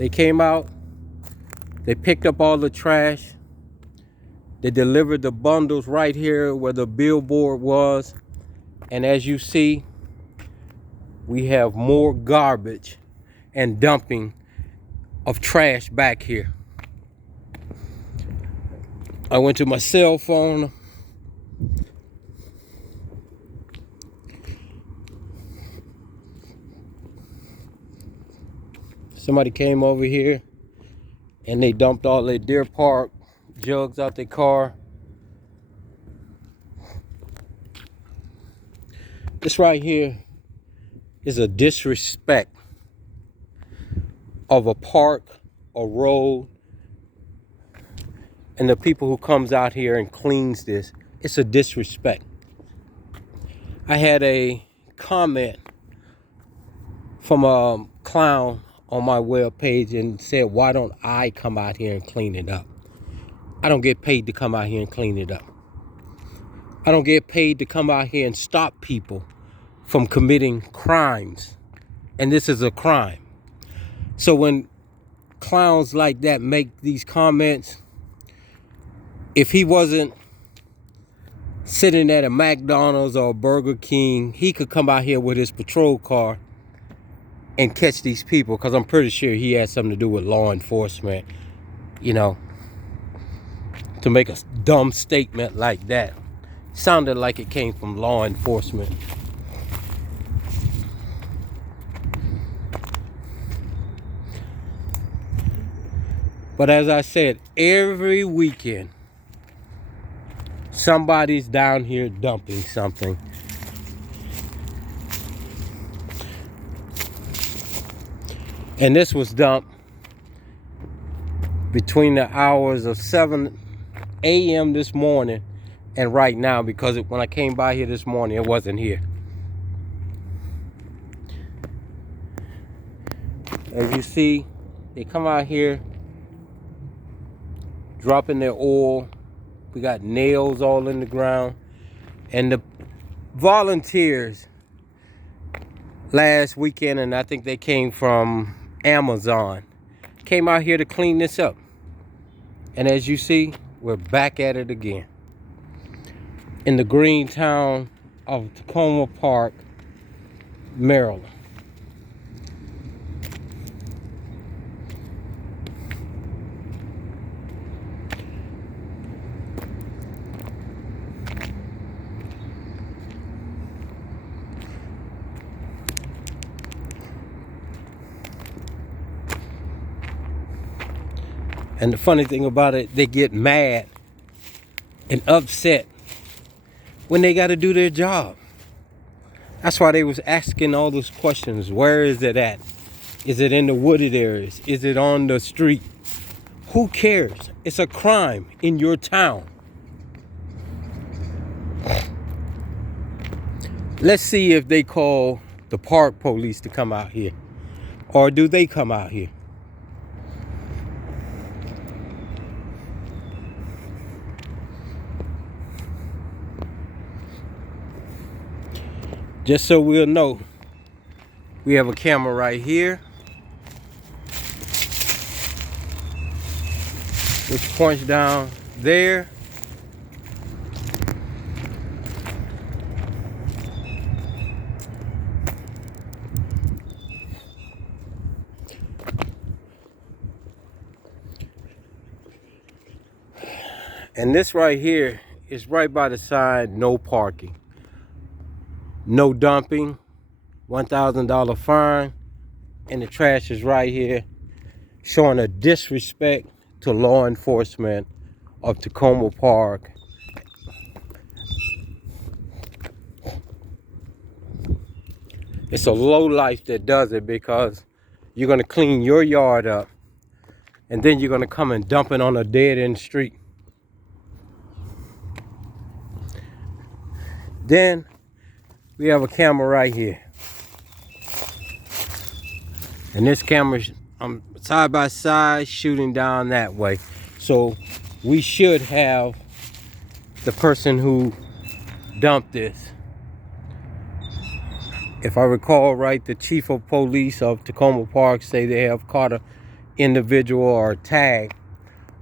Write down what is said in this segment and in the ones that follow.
They came out, they picked up all the trash, they delivered the bundles right here where the billboard was. And as you see, we have more garbage and dumping of trash back here. I went to my cell phone. Somebody came over here and they dumped all their Deer Park jugs out their car. This right here is a disrespect of a park, a road, and the people who comes out here and cleans this. It's a disrespect. I had a comment from a clown on my web page and said, why don't I come out here and clean it up? I don't get paid to come out here and clean it up. I don't get paid to come out here and stop people from committing crimes. And this is a crime. So when clowns like that make these comments, if he wasn't sitting at a McDonald's or a Burger King, he could come out here with his patrol car and catch these people, because I'm pretty sure he had something to do with law enforcement, you know, to make a dumb statement like that. Sounded like it came from law enforcement. But as I said, every weekend, somebody's down here dumping something. And this was dumped between the hours of 7 a.m. this morning and right now, because when I came by here this morning, it wasn't here. As you see, they come out here dropping their oil. We got nails all in the ground. And the volunteers last weekend, and I think they came from Amazon, came out here to clean this up. And as you see, we're back at it again in the green town of Takoma Park, Maryland. And the funny thing about it, they get mad and upset when they got to do their job. That's why they was asking all those questions. Where is it at? Is it in the wooded areas? Is it on the street? Who cares? It's a crime in your town. Let's see if they call the park police to come out here. Or do they come out here? Just so we'll know, we have a camera right here, which points down there. And this right here is right by the sign, no parking. No dumping, $1,000 fine, and the trash is right here, showing a disrespect to law enforcement of Takoma Park. It's a low life that does it, because you're gonna clean your yard up and then you're gonna come and dump it on a dead end street. Then we have a camera right here. And this camera, I'm side by side shooting down that way. So we should have the person who dumped this. If I recall right, the chief of police of Takoma Park say they have caught individual or tag,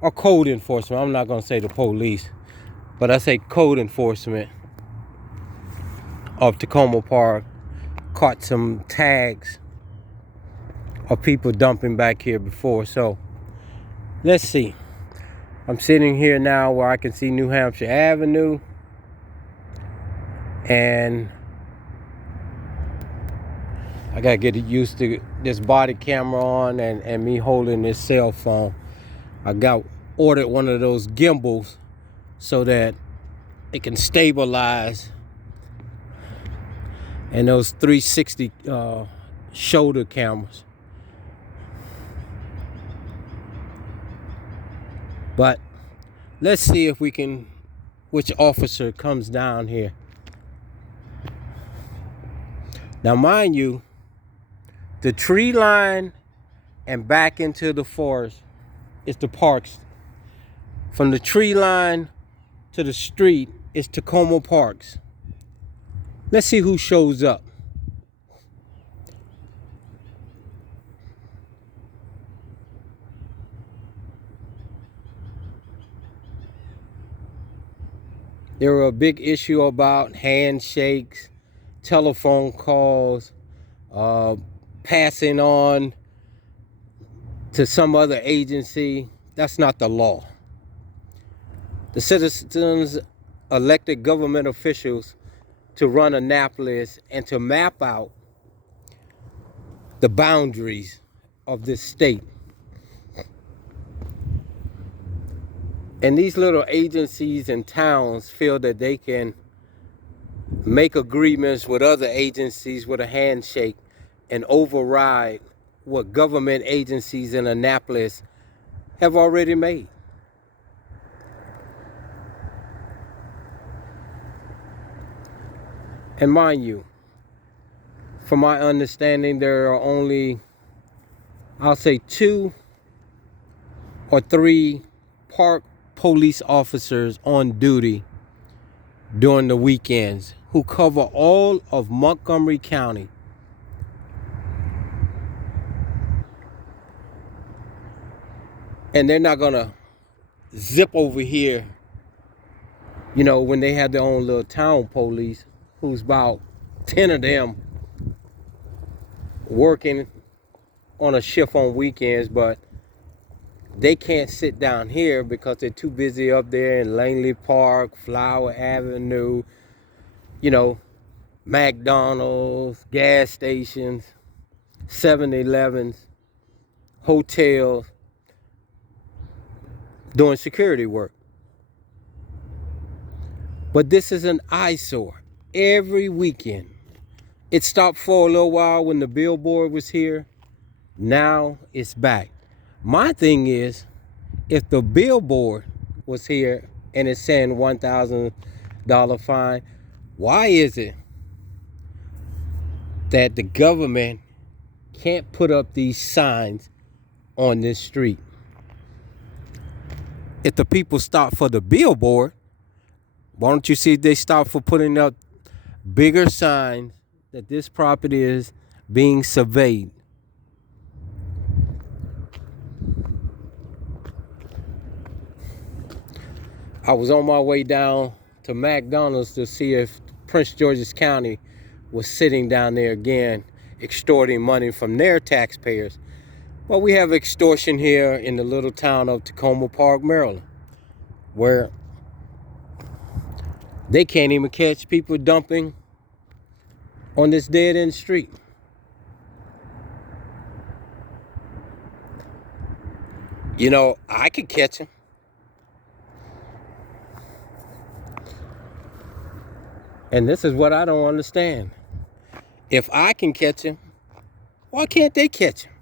or code enforcement. I'm not going to say the police, but I say code enforcement of Takoma Park caught some tags of people dumping back here before. So let's see. I'm sitting here now where I can see New Hampshire Avenue, and I gotta get used to this body camera on and me holding this cell phone. I ordered one of those gimbals so that it can stabilize, and those 360 shoulder cameras. But let's see if we can, which officer comes down here. Now, mind you, the tree line and back into the forest is the parks. From the tree line to the street is Takoma Parks. Let's see who shows up. There were a big issue about handshakes, telephone calls, passing on to some other agency. That's not the law. The citizens elected government officials to run Annapolis and to map out the boundaries of this state. And these little agencies and towns feel that they can make agreements with other agencies with a handshake and override what government agencies in Annapolis have already made. And mind you, from my understanding, there are only, I'll say, 2 or 3 park police officers on duty during the weekends who cover all of Montgomery County. And they're not gonna zip over here, you know, when they have their own little town police, who's about 10 of them working on a shift on weekends, but they can't sit down here because they're too busy up there in Langley Park, Flower Avenue, you know, McDonald's, gas stations, 7-Elevens, hotels, doing security work. But this is an eyesore every weekend. It stopped for a little while when the billboard was here. Now it's back. My thing is, if the billboard was here and it's saying $1,000 fine, why is it that the government can't put up these signs on this street? If the people stop for the billboard, why don't you see they stop for putting up bigger signs that this property is being surveyed? I was on my way down to McDonald's to see if Prince George's County was sitting down there again, extorting money from their taxpayers. Well, we have extortion here in the little town of Takoma Park, Maryland, where they can't even catch people dumping on this dead-end street. You know, I could catch them. And this is what I don't understand. If I can catch him, why can't they catch him?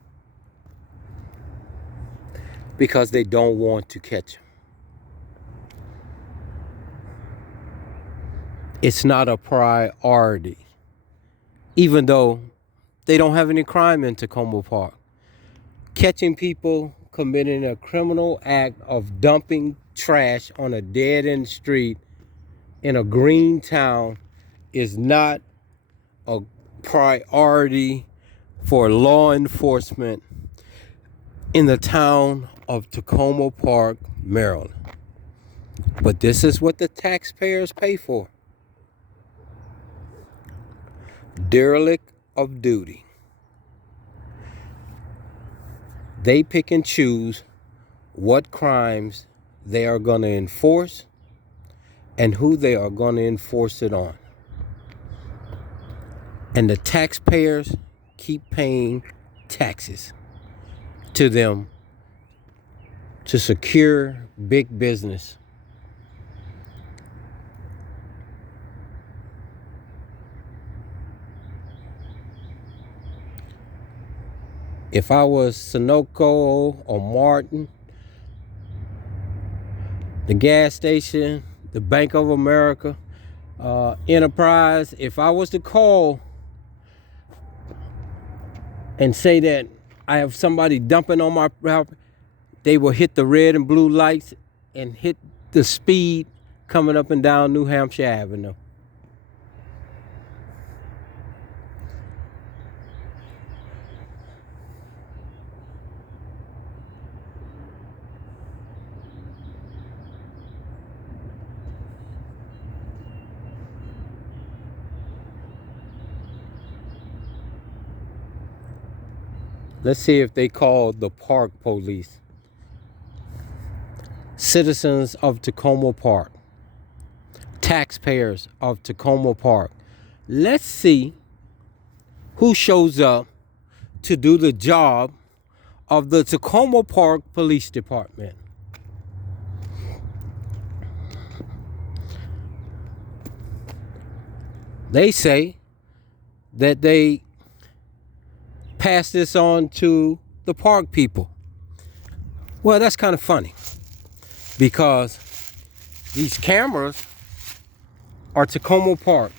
Because they don't want to catch him. It's not a priority. Even though they don't have any crime in Takoma Park. Catching people committing a criminal act of dumping trash on a dead-end street in a green town is not a priority for law enforcement in the town of Takoma Park, Maryland. But this is what the taxpayers pay for. Derelict of duty. They pick and choose what crimes they are going to enforce and who they are going to enforce it on. And the taxpayers keep paying taxes to them to secure big business. If I was Sunoco or Martin, the gas station, the Bank of America, Enterprise, if I was to call and say that I have somebody dumping on my property, they will hit the red and blue lights and hit the speed coming up and down New Hampshire Avenue. Let's see if they call the park police. Citizens of Takoma Park. Taxpayers of Takoma Park. Let's see who shows up to do the job of the Takoma Park Police Department. They say that they pass this on to the park people. Well, that's kind of funny because these cameras are Takoma Park.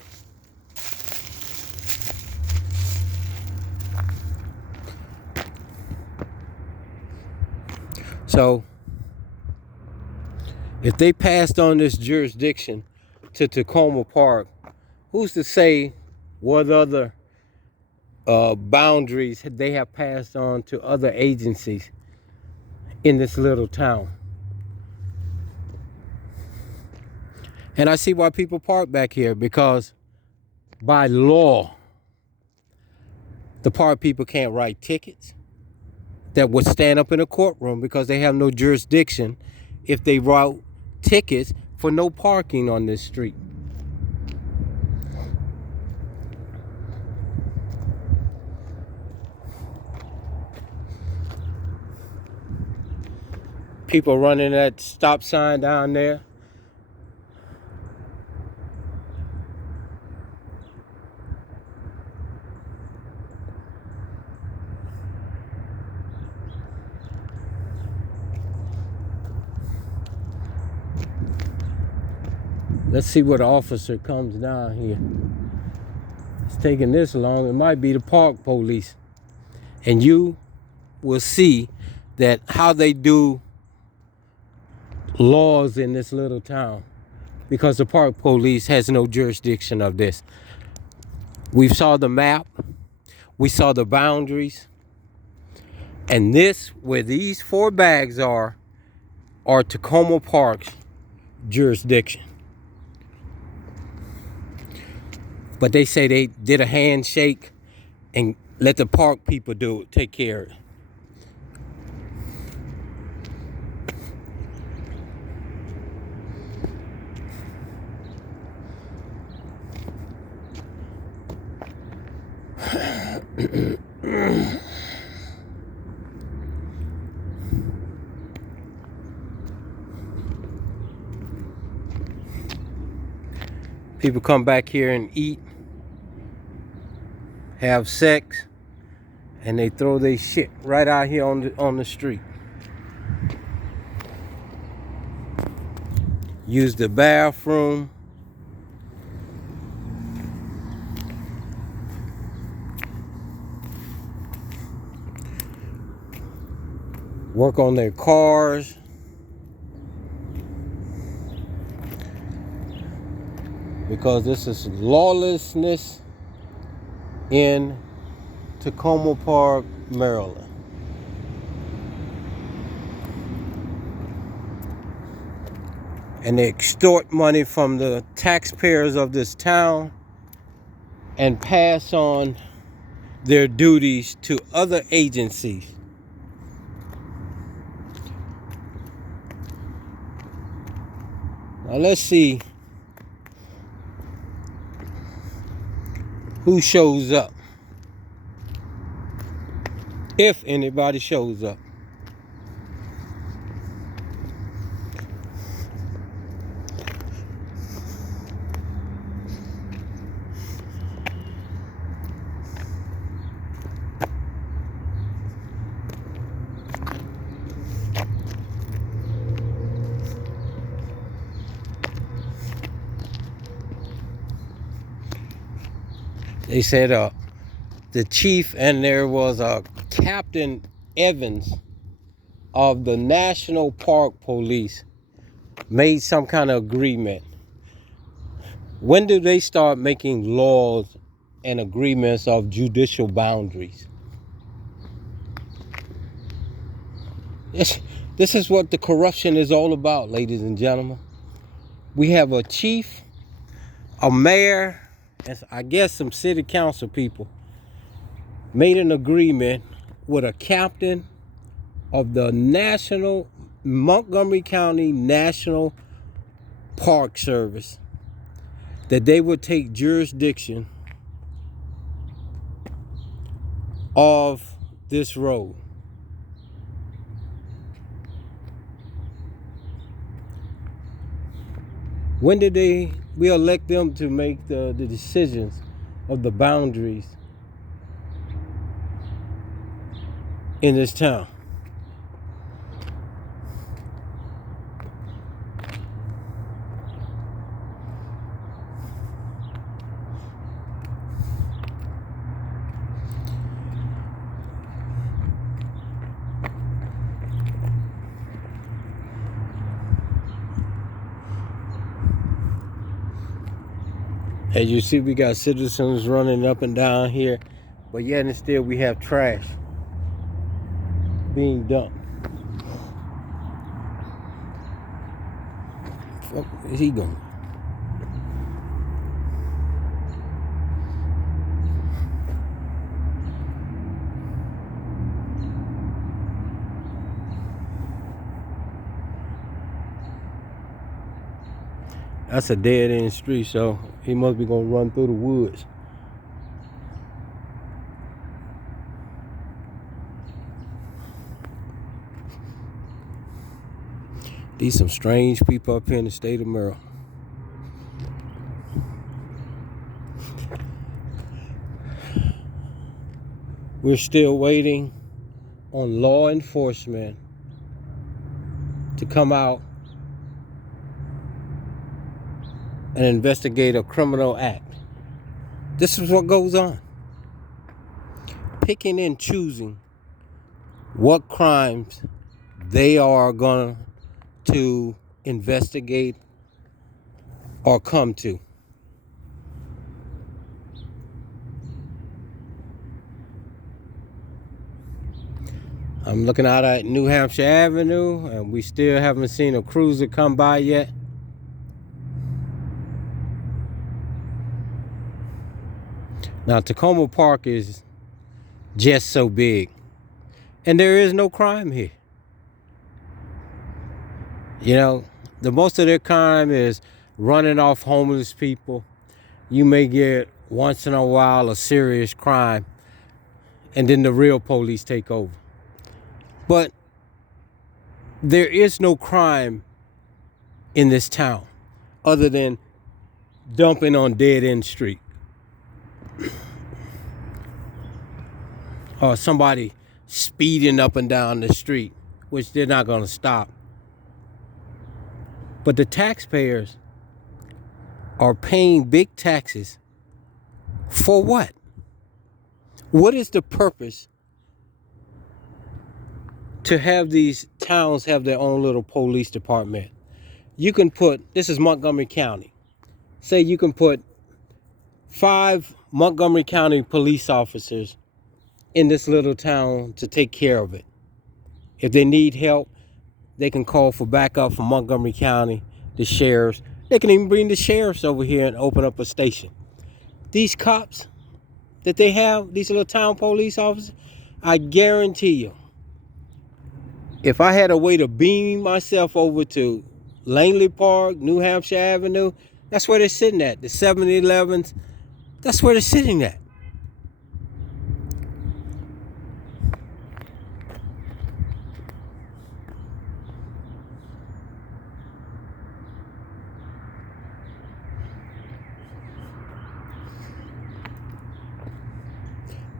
So if they passed on this jurisdiction to Takoma Park, who's to say what other boundaries they have passed on to other agencies in this little town? And I see why people park back here, because by law, the park people can't write tickets that would stand up in a courtroom, because they have no jurisdiction if they write tickets for no parking on this street. People running that stop sign down there. Let's see what officer comes down here. It's taking this long. It might be the park police. And you will see that how they do laws in this little town, because the park police has no jurisdiction of this. We saw the map. We saw the boundaries. And this, where these 4 bags are Takoma Park's jurisdiction. But they say they did a handshake and let the park people do it, take care of it. People come back here and eat, have sex, and they throw their shit right out here on the street. Use the bathroom. Work on their cars. Because this is lawlessness in Takoma Park, Maryland. and they extort money from the taxpayers of this town and pass on their duties to other agencies. Now let's see who shows up, if anybody shows up. They said the chief, and there was a Captain Evans of the National Park Police, made some kind of agreement. When do they start making laws and agreements of judicial boundaries? This is what the corruption is all about, ladies and gentlemen. We have a chief, a mayor, and I guess some city council people made an agreement with a captain of the Montgomery County National Park Service that they would take jurisdiction of this road. When did we elect them to make the decisions of the boundaries in this town? As you see, we got citizens running up and down here, but yet and still we have trash being dumped. Fuck is he going? That's a dead end street, so he must be gonna run through the woods. These some strange people up here in the state of Maryland. We're still waiting on law enforcement to come out and investigate a criminal act. This is what goes on. Picking and choosing what crimes they are going to investigate or come to. I'm looking out at New Hampshire Avenue, and we still haven't seen a cruiser come by yet. Now, Takoma Park is just so big, and there is no crime here. You know, the most of their crime is running off homeless people. You may get once in a while a serious crime, and then the real police take over. But there is no crime in this town other than dumping on dead end street. Or somebody speeding up and down the street, which they're not going to stop. But the taxpayers are paying big taxes for what? What is the purpose to have these towns have their own little police department? You can put, this is Montgomery County. Say you can put 5 Montgomery County police officers in this little town to take care of it. If they need help, they can call for backup from Montgomery County. the sheriffs. They can even bring the sheriffs over here and open up a station. These cops that they have, these little town police officers, I guarantee you, if I had a way to beam myself over to Langley Park, New Hampshire Avenue, that's where they're sitting at. The 7-Elevens, that's where they're sitting at.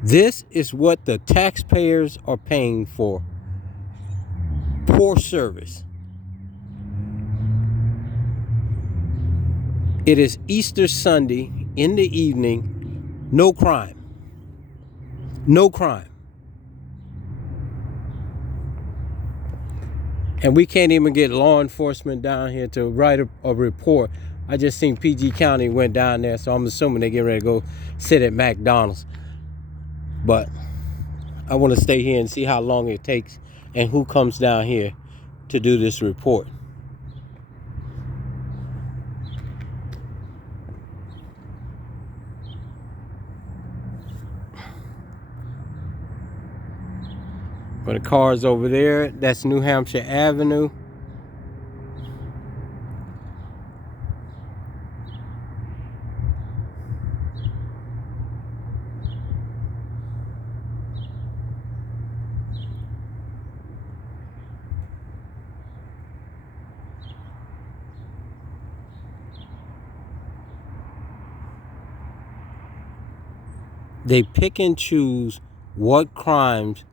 This is what the taxpayers are paying for. Poor service. It is Easter Sunday in the evening. No crime. No crime. And we can't even get law enforcement down here to write a report. I just seen PG County went down there, so I'm assuming they're getting ready to go sit at McDonald's. But I want to stay here and see how long it takes and who comes down here to do this report. But the car's over there, that's New Hampshire Avenue. They pick and choose what crimes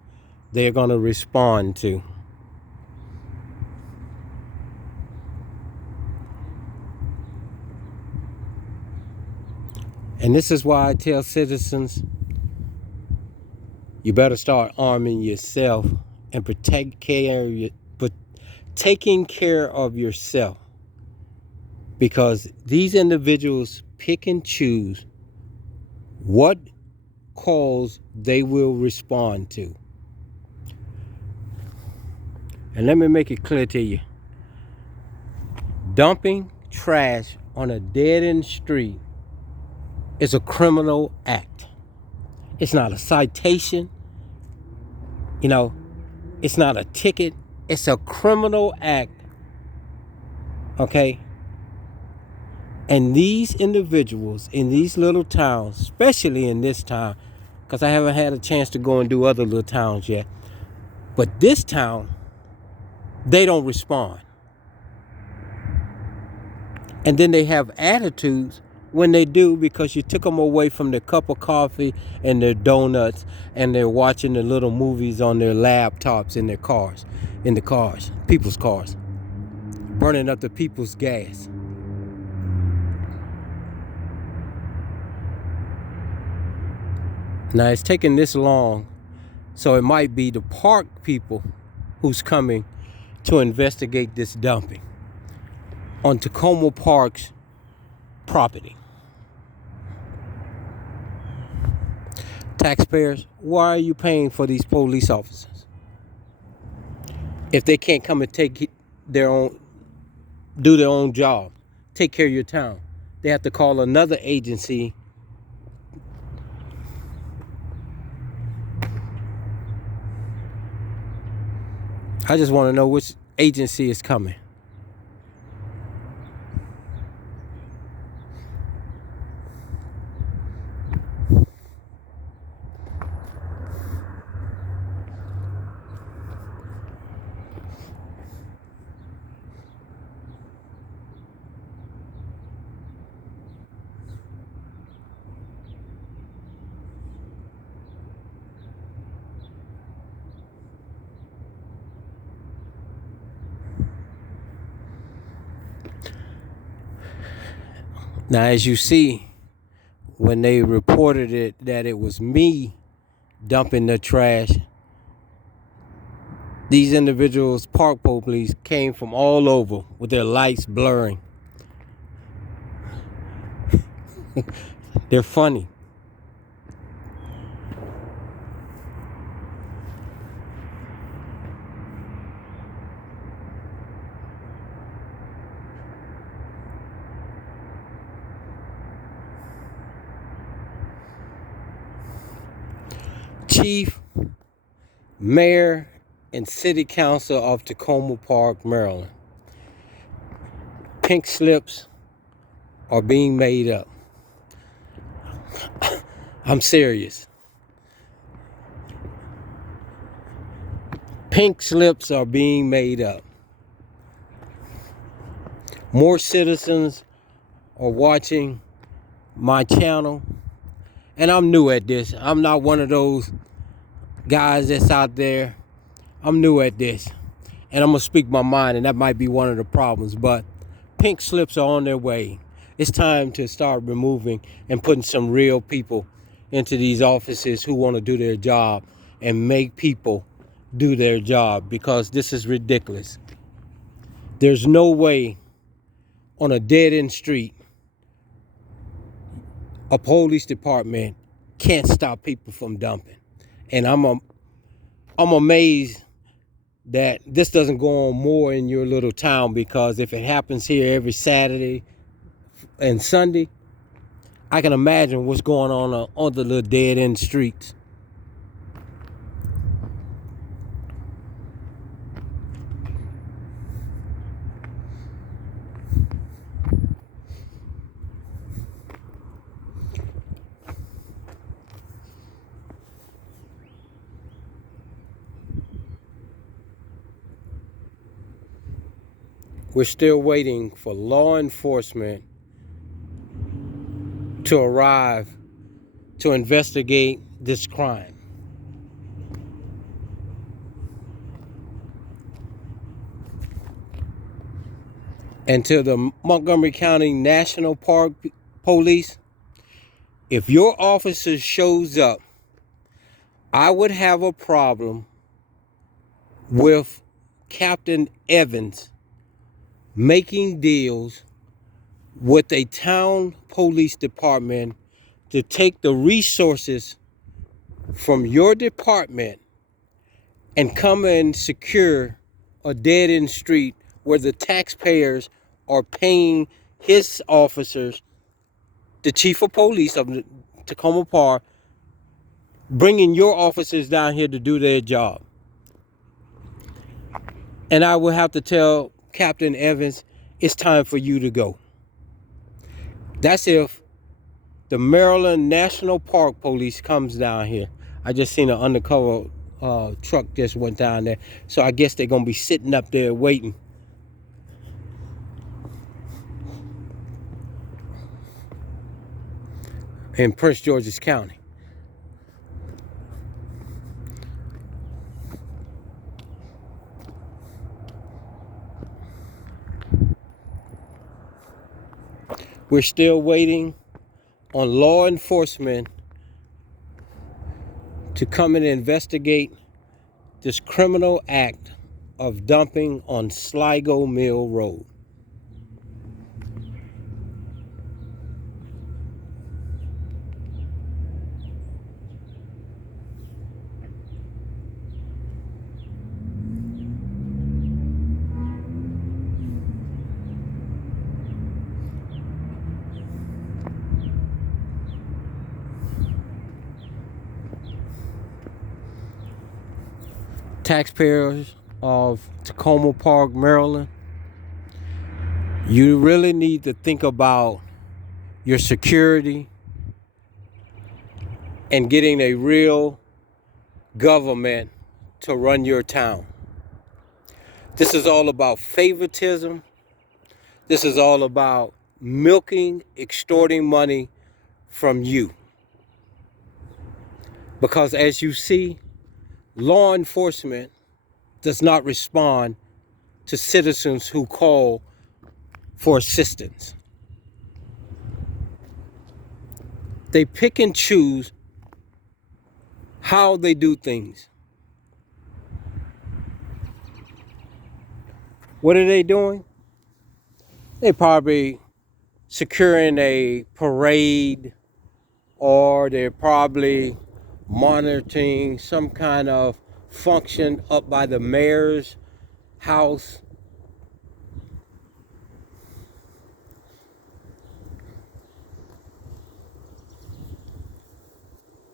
they're going to respond to. And this is why I tell citizens, you better start arming yourself and taking care of yourself. Because these individuals pick and choose what calls they will respond to. And let me make it clear to you. Dumping trash on a dead-end street is a criminal act. It's not a citation. It's not a ticket. It's a criminal act. Okay? And these individuals in these little towns, especially in this town, because I haven't had a chance to go and do other little towns yet, but this town, they don't respond. And then they have attitudes when they do, because you took them away from their cup of coffee and their donuts, and they're watching the little movies on their laptops in the cars, people's cars, burning up the people's gas. Now it's taking this long, so it might be the park people who's coming to investigate this dumping on Takoma Park's property. Taxpayers, why are you paying for these police officers if they can't come and do their own job, take care of your town? They have to call another agency. I just want to know which agency is coming. Now, as you see, when they reported it that it was me dumping the trash, these individuals, park police, came from all over with their lights blurring. They're funny. Chief, Mayor, and City Council of Takoma Park, Maryland. Pink slips are being made up. I'm serious. Pink slips are being made up. More citizens are watching my channel, and I'm new at this. I'm not one of those guys that's out there. I'm new at this, and I'm gonna speak my mind, and that might be one of the problems, but pink slips are on their way. It's time to start removing and putting some real people into these offices who want to do their job and make people do their job, because this is ridiculous. There's no way on a dead-end street a police department can't stop people from dumping. And I'm amazed that this doesn't go on more in your little town, because if it happens here every Saturday and Sunday, I can imagine what's going on the little dead-end streets. We're still waiting for law enforcement to arrive to investigate this crime. And to the Montgomery County National Park Police, if your officer shows up, I would have a problem with Captain Evans making deals with a town police department to take the resources from your department and come and secure a dead-end street where the taxpayers are paying his officers, the chief of police of Takoma Park, bringing your officers down here to do their job. And I will have to tell Captain Evans, it's time for you to go. That's if the Maryland National Park Police comes down here. I just seen an undercover truck just went down there. So I guess they're going to be sitting up there waiting. In Prince George's County. We're still waiting on law enforcement to come and investigate this criminal act of dumping on Sligo Mill Road. Taxpayers of Takoma Park, Maryland, you really need to think about your security and getting a real government to run your town. This is all about favoritism. This is all about milking, extorting money from you. Because as you see, law enforcement does not respond to citizens who call for assistance. They pick and choose how they do things. What are they doing? They probably securing a parade, or they're probably monitoring some kind of function up by the mayor's house.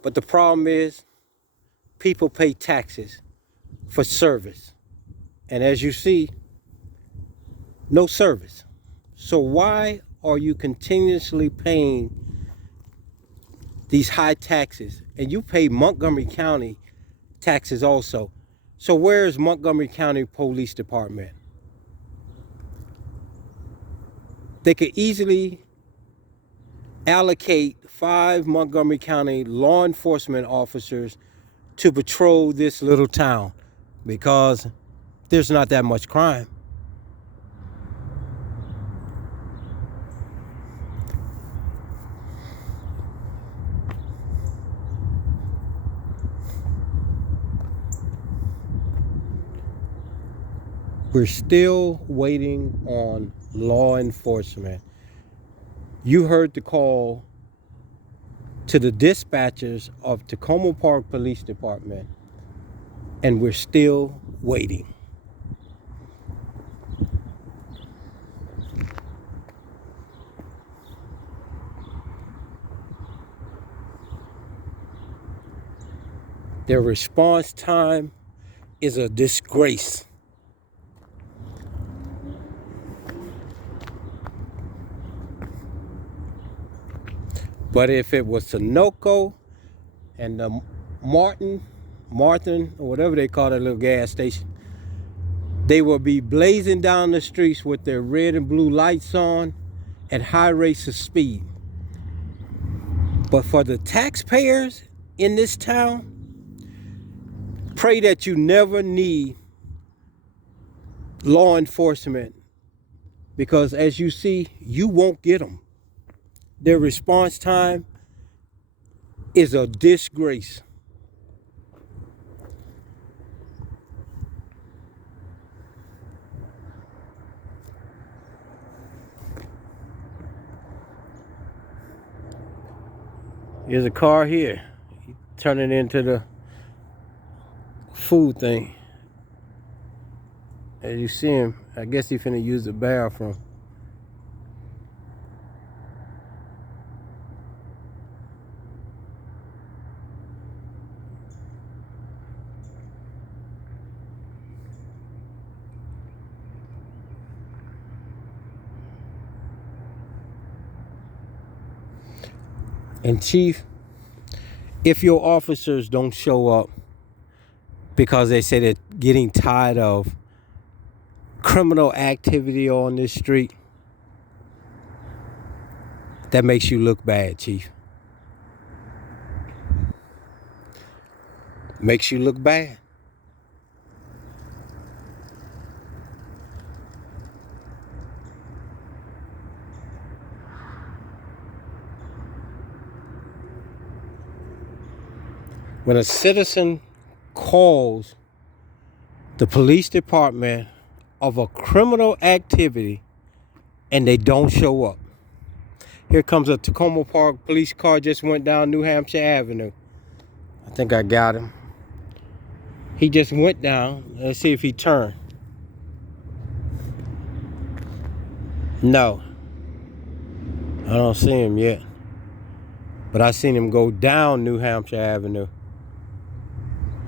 But the problem is, people pay taxes for service. And as you see, no service. So why are you continuously paying these high taxes? And you pay Montgomery County taxes also. So where is Montgomery County Police Department? They could easily allocate 5 Montgomery County law enforcement officers to patrol this little town because there's not that much crime. We're still waiting on law enforcement. You heard the call to the dispatchers of Takoma Park Police Department, and we're still waiting. Their response time is a disgrace. But if it was Sunoco and the Martin, or whatever they call that little gas station, they will be blazing down the streets with their red and blue lights on at high rates of speed. But for the taxpayers in this town, pray that you never need law enforcement, because as you see, you won't get them. Their response time is a disgrace. Here's a car here. Turn it into the food thing. As you see him, I guess he's finna use the bathroom. And Chief, if your officers don't show up because they say they're getting tired of criminal activity on this street, that makes you look bad, Chief. Makes you look bad. When a citizen calls the police department of a criminal activity and they don't show up. Here comes a Takoma Park police car, just went down New Hampshire Avenue. I think I got him. He just went down. Let's see if he turned. No, I don't see him yet. But I seen him go down New Hampshire Avenue.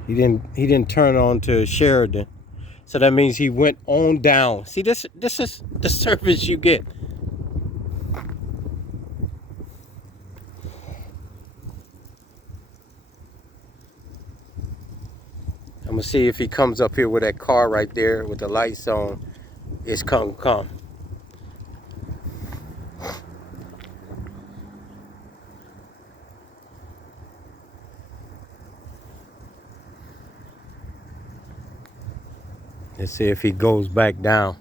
He didn't turn on to Sheridan. So that means he went on down. See, this is the service you get. I'm gonna see if he comes up here with that car right there with the lights on. It's come. Let's see if he goes back down.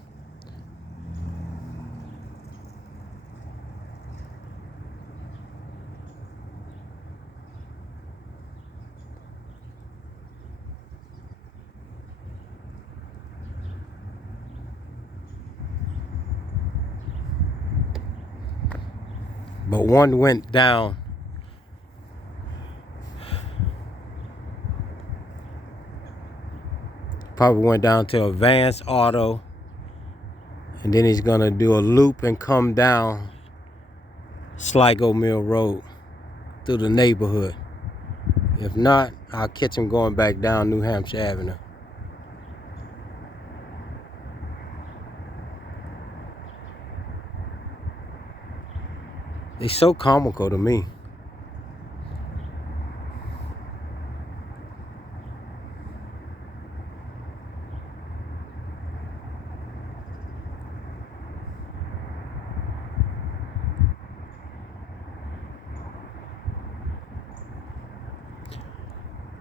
But one went down. Probably went down to Advanced Auto. And then he's gonna do a loop and come down Sligo Mill Road through the neighborhood. If not, I'll catch him going back down New Hampshire Avenue. They're so comical to me.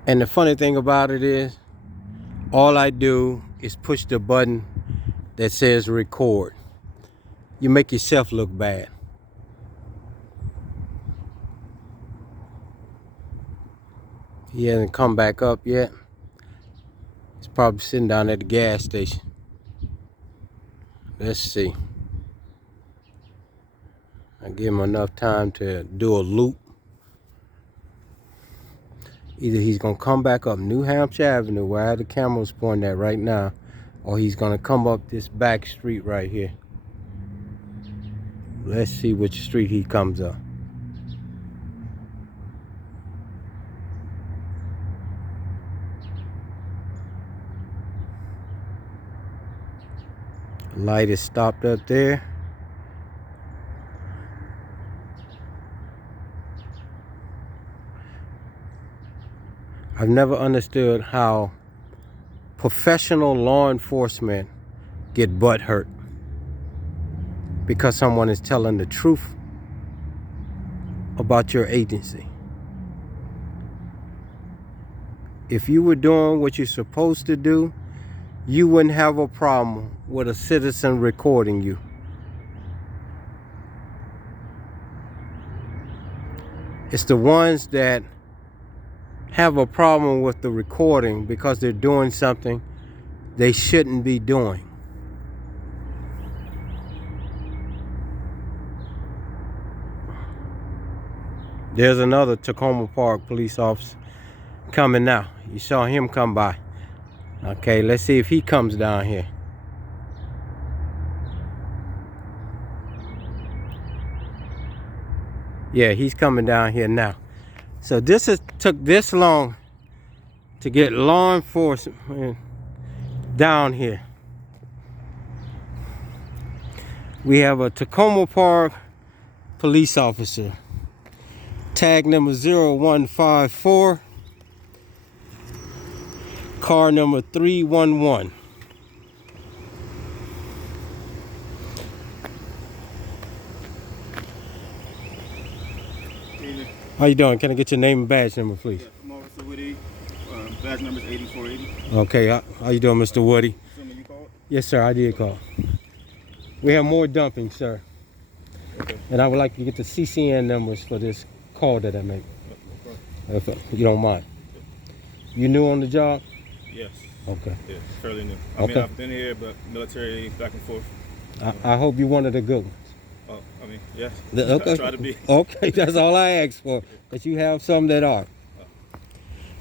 And the funny thing about it is, all I do is push the button that says record. You make yourself look bad. He hasn't come back up yet. He's probably sitting down at the gas station. Let's see. I give him enough time to do a loop. Either he's gonna come back up New Hampshire Avenue where I have the cameras pointing at right now, or he's gonna come up this back street right here. Let's see which street he comes up. Light is stopped up there. I've never understood how professional law enforcement get butt hurt because someone is telling the truth about your agency. If you were doing what you're supposed to do, you wouldn't have a problem with a citizen recording you. It's the ones that have a problem with the recording because they're doing something they shouldn't be doing. There's another Takoma Park police officer coming now. You saw him come by. Okay, let's see if he comes down here. Yeah, he's coming down here now. So this took this long to get law enforcement down here. We have a Takoma Park police officer. Tag number 0154. Car number 311. How you doing? Can I get your name and badge number, please? Yeah, I'm Officer Woody. Badge number is 8480. Okay, how you doing, Mr. Woody? Assuming you called? Yes, sir, I did call. We have more dumping, sir. Okay. And I would like to get the CCN numbers for this call that I made, if you don't mind. You new on the job? Yes. Okay. Yeah, fairly new. I Okay. mean, I've been here, but military back and forth. I hope you're one of the good ones. Oh, I mean, yes. Okay. I try to be. Okay, that's all I ask for. That you have some that are.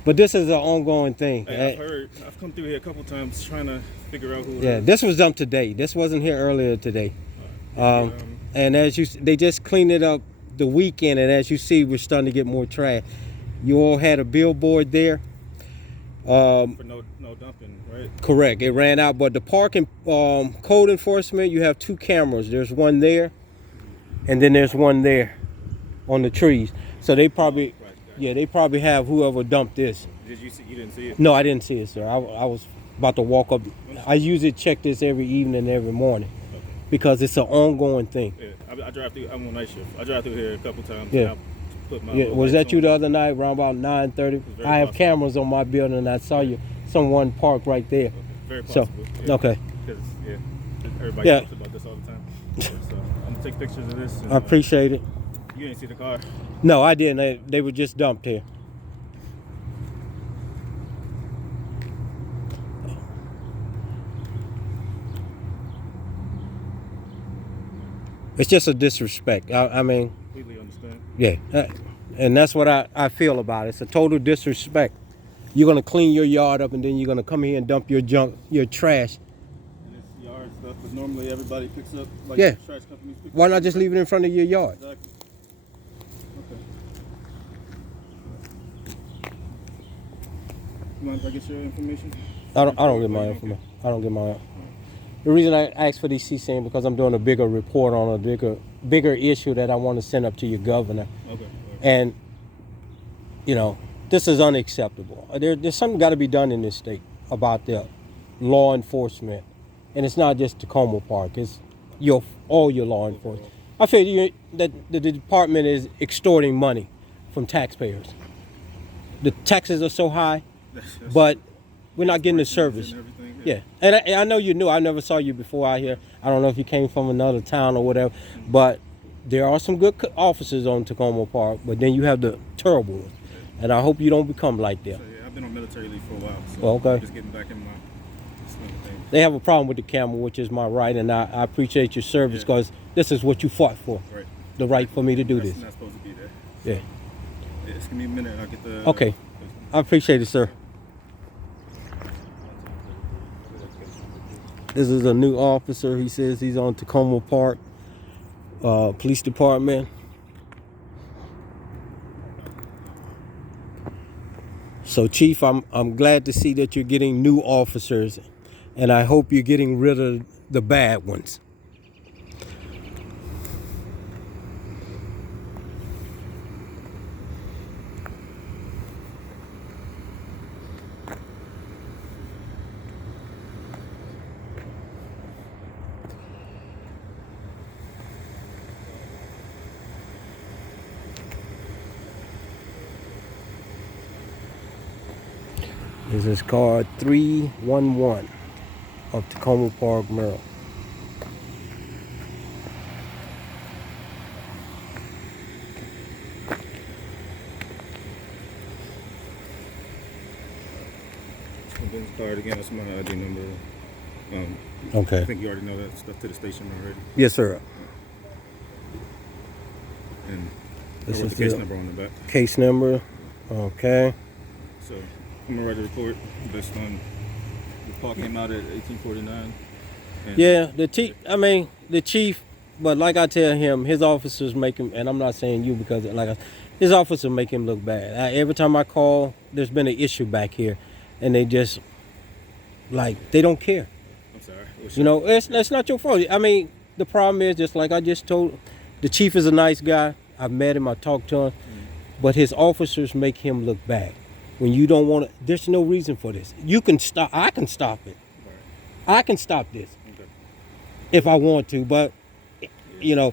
But this is an ongoing thing. Hey, I've come through here a couple times trying to figure out who it Yeah, is. this was dumped today. This wasn't here earlier today. And as they just cleaned it up the weekend, and as you see, we're starting to get more trash. You all had a billboard there. For no dumping, right? Correct. It ran out, but the parking code enforcement, you have two cameras. There's one there, and then there's one there on the trees. So they probably, Right. yeah, they probably have whoever dumped this. Did you see? You didn't see it? No, I didn't see it, sir. I was about to walk up. I usually check this every evening, every morning, because it's an ongoing thing. Yeah, I drive through. I'm on night shift. I drive through here a couple times. Yeah. Put my Yeah, was that lights you on. the other night around about 9:30? very I have possible. cameras on my building, and I saw you, someone parked right there. Okay. Very So, possible. Yeah. okay. Because everybody Yeah. talks about this all the time. So I'm gonna take pictures of this. And, I appreciate it. You didn't see the car. No, I didn't. They were just dumped here. It's just a disrespect. I mean, Completely understand. yeah. And that's what I feel about it. It's a total disrespect. You're going to clean your yard up, and then you're going to come here and dump your junk, your trash. And it's yard stuff, but normally everybody picks up, like Yeah. trash companies pick Why up. not just leave it in front of your yard? Exactly. Okay. You mind if I get your information? I don't get my information. I don't get my. The reason I asked for these CCN because I'm doing a bigger report on a bigger issue that I want to send up to your governor. Okay. And you know, this is unacceptable. There's something got to be done in this state about the law enforcement, and it's not just Takoma Park. It's all your law enforcement. I feel that the department is extorting money from taxpayers. The taxes are so high, but we're not getting the service. Yeah, and I know you knew. I never saw you before out here. I don't know if you came from another town or whatever, but there are some good officers on Takoma Park, but then you have the terrible ones. And I hope you don't become like that. So, yeah, I've been on military leave for a while, so okay. I'm just getting back in my swing of things. They have a problem with the camera, which is my right, and I appreciate your service because this is what you fought for. Right. The right for me to do this. I'm not supposed to be there. Yeah. Yeah, just give me a minute and I'll get the... Okay. I appreciate it, sir. This is a new officer. He says he's on Takoma Park Police Department. So, Chief, I'm glad to see that you're getting new officers, and I hope you're getting rid of the bad ones. This is car 311 of Takoma Park, Maryland. Business card again, that's my ID number. Okay. I think you already know that stuff to the station already. Yes, sir. And This I wrote is the case the number on the back. Case number. Okay. So I'm gonna write a report based on the call came out at 1849. Yeah, the chief, but like I tell him, his officers make him, and I'm not saying you because his officers make him look bad. Every time I call, there's been an issue back here, and they just, they don't care. I'm sorry. You know, it's not your fault. I mean, the problem is, just like I just told, the chief is a nice guy. I've met him, I talked to him, but his officers make him look bad. When you don't want to, there's no reason for this. You can stop, I can stop it. Right. I can stop this if I want to, but, you know,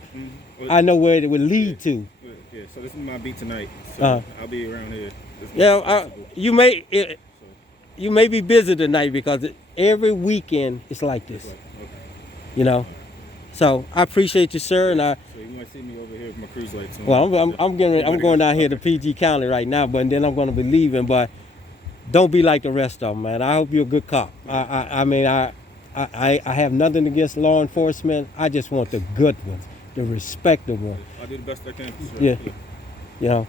I know where it would lead to. Yeah, so this is my beat tonight. So I'll be around here. Yeah, you may be busy tonight because every weekend it's like this. Okay. You know, so I appreciate you, sir, and So you might see me over here with my cruise lights on. Well, I'm going down here to PG County right now, but then I'm going to be leaving. But don't be like the rest of them, man. I hope you're a good cop. I have nothing against law enforcement. I just want the good ones, the respected ones. I'll do the best I can. Sir. Yeah. You know,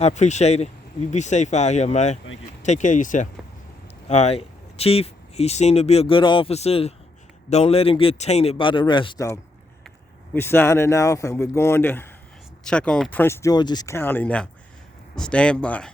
I appreciate it. You be safe out here, man. Thank you. Take care of yourself. All right. Chief, he seemed to be a good officer. Don't let him get tainted by the rest of them. We're signing off, and we're going to check on Prince George's County now. Stand by.